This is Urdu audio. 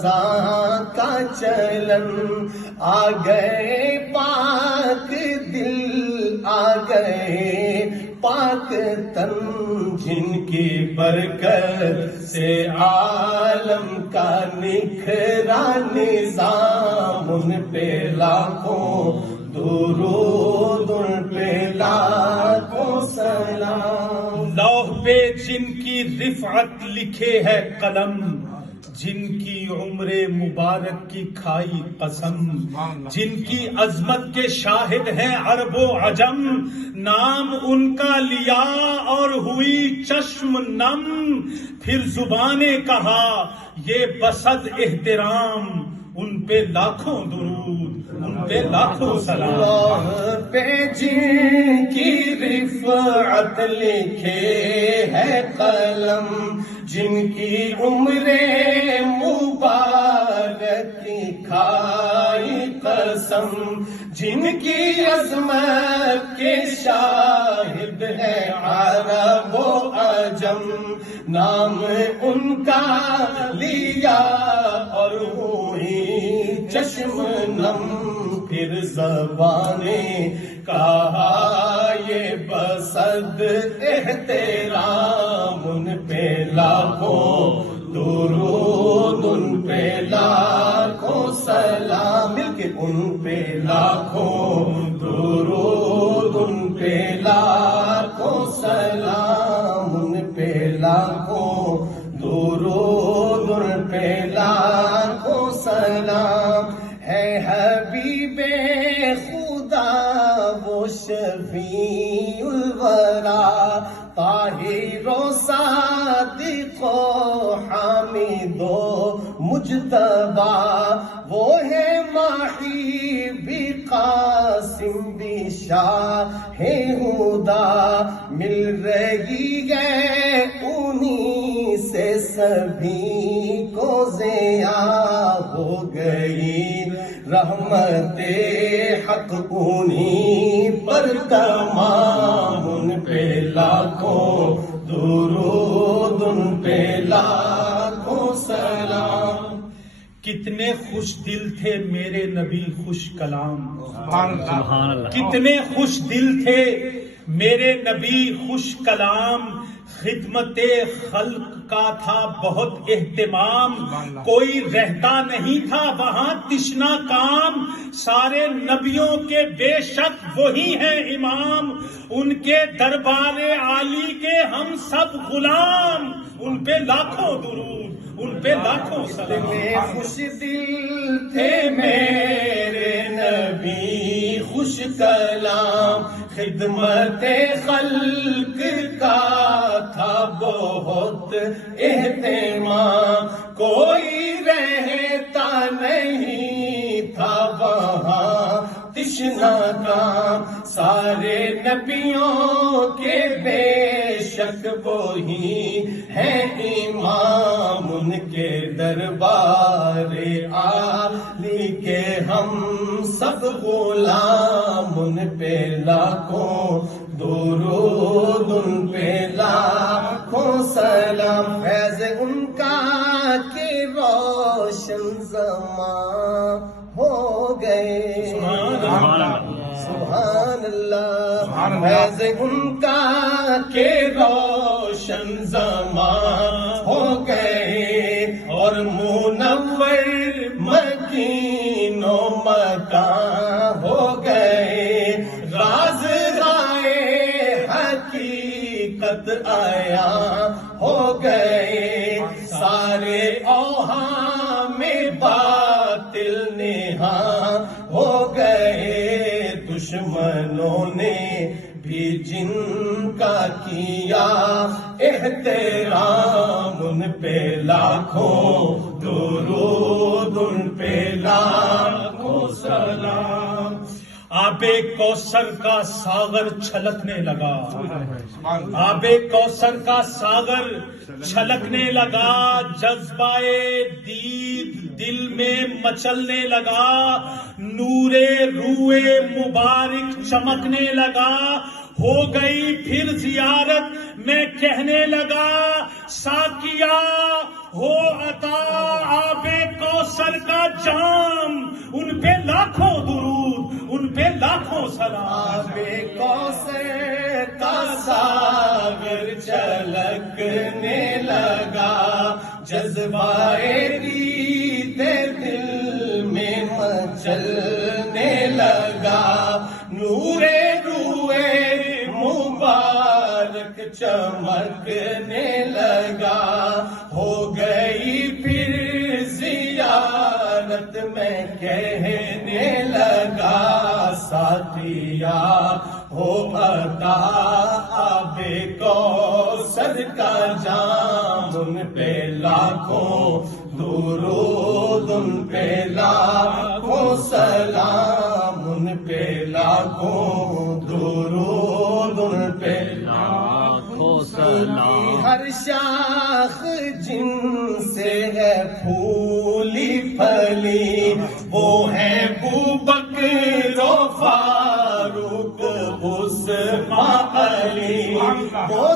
رضا کا چلن، آ گئے پاک دل، آ گئے پاک تن، جن کی برکت سے عالم کا نکھرا نظام، ان پہ لاکھوں درود، ان پہ لاکھوں سلام۔ لوح پہ جن کی رفعت لکھے ہے قلم، جن کی عمر مبارک کی کھائی قسم، جن کی عظمت کے شاہد ہیں عرب و عجم، نام ان کا لیا اور ہوئی چشم نم، پھر زبان نے کہا یہ بسد احترام، ان پہ لاکھوں درود، ان پہ لاکھوں سلام۔ لوح پہ جن کی رفعت لکھے ہے قلم، جن کی عمر مبارک کی کھائی قسم، جن کی عظمت کے شاہد ہے عرب و عجم، نام ان کا لیا اور ہوئی چشم نم، پھر زبان نے کہا یہ بسد احترام، ان پہ لاکھوں درود، ان پہ لاکھوں سلام، مل کے ان پہ لاکھوں درود، ان پہ لاکھوں سلام، ان پہ لاکھوں درود، ان پہ لاکھوں سلام۔ ہے حبیب خدا وہ شفیع الورا، طاہر و صادق و حامد و مجتبی، وہ ہے ماہی بھی قاسم بھی شاہ ہدا، مل رہی ہے انہی سے سبھی کو ضیا، ہو گئی رحمت حق انہی پر تمام، ان پہ لاکھوں درود، ان پہ لاکھوں سلام۔ کتنے خوش دل تھے میرے نبی خوش کلام، سبحان اللہ، کتنے خوش دل تھے میرے نبی خوش کلام، خدمت خلق کا تھا بہت اہتمام، کوئی رہتا نہیں تھا وہاں تشنا کام، سارے نبیوں کے بے شک وہی ہیں امام، ان کے دربار عالی کے ہم سب غلام، ان پہ لاکھوں درود، ان پہ لاکھوں سلام۔ خوش دل تھے میرے نبی خوش کلام، خدمت خلق کا تھا بہت اہتمام، کوئی رہتا نہیں تھا وہاں تشنا کام، سارے نبیوں کے بے شک وہی ہے امام، ان کے دربار عالی کے ہم سب غلام، ان پہ لاکھوں درود، ان پہ لاکھوں سلام۔ فیض ان کا کہ روشن زمان ہو گئے، سبحان اللہ، فیض ان کا کہ روشن زمان ہو گئے، اور منور مکین و مکان ہو گئے، راز رائے حقیقت آیا ہو گئے، سارے اوہام میں باطل نہاں ہو گئے، دشمنوں نے بھی جن کا کیا احترام، ان پہ لاکھوں درود، ان پہ لاکھوں سلام۔ آب کوثر کا ساغر چھلکنے لگا، آب کوثر کا ساغر چھلکنے لگا، جذبہ دید دل میں مچلنے لگا، نور روئے مبارک چمکنے لگا، ہو گئی پھر زیارت میں کہنے لگا، ساقیا ہو عطا آب کوثر کوثر کا جام، ان پہ لاکھوں درود، ان پہ لاکھوں سلام۔ بے کوثر کا ساغر چھلکنے لگا، جذبائے دید دل میں مچلنے لگا، نور روئے مبارک چمکنے لگا، ہو گئی پھر زیارت میں کہنے لگا، ساتھیا ہو عطا آب کوثر کا جام، ان پہ لاکھوں درود، ان پہ لاکھوں سلام، ان پہ لاکھوں درود، ان پہ لاکھوں سلام۔ ہر شاخ جن سے ہے پھولی پھلی، وہ ہے ابوبکر و فاروق عثمان علی، وہ